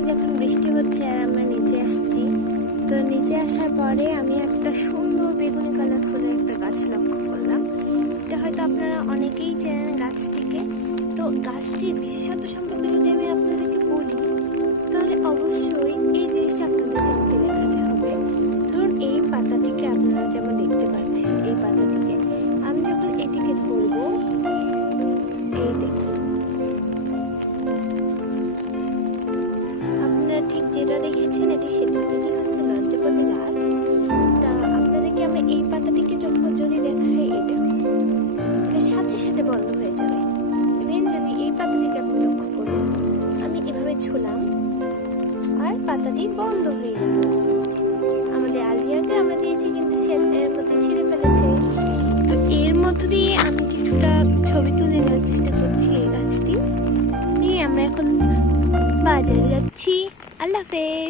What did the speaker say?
এই যখন বৃষ্টি হচ্ছে আর আমরা নিচে আসছি, তো নিচে আসার পরে আমি একটা সুন্দর বেগুনি কালার ফুলের একটা গাছ লক্ষ্য করলাম। এটা হয়তো আপনারা অনেকেই চেনেন গাছটিকে। তো গাছটির বিশেষত্ব সম্পর্কে যদি আমি আপনাদেরকে বলি, তাহলে অবশ্যই এই জিনিসটা আপনাদেরকে দেখাতে হবে। ধরুন এই পাতাটিকে আপনারা যেমন দেখতে পাচ্ছেন, এই পাতাটিকে আমি যখন এটিকে ধরবো, এই দেখুন আপনারা ঠিক যেটা দেখেছেন এটি সেটাই হচ্ছে লজ্জাপতি গাছ। তা আপনাদেরকে আমরা এই পাতাটিকে যখন যদি দেখাই, এই দেখুন সাথে সাথে বন্ধ হয়ে যাবে। ইভেন যদি এই পাতাটিকে আপনি লক্ষ্য করুন, আমি এভাবে ছুলাম আর পাতাটি বন্ধ হয়ে গেল। আমাদের আলিয়াকে আমরা দিয়েছি কিন্তু সে এর মধ্যে ছিঁড়ে ফেলেছে। তো এর মধ্য দিয়ে আমি কিছুটা ছবি তুলে নেওয়ার চেষ্টা করছি এই গাছটি নিয়ে। আমরা এখন বাজারে যাচ্ছি। আল্লাহ হাফেজ।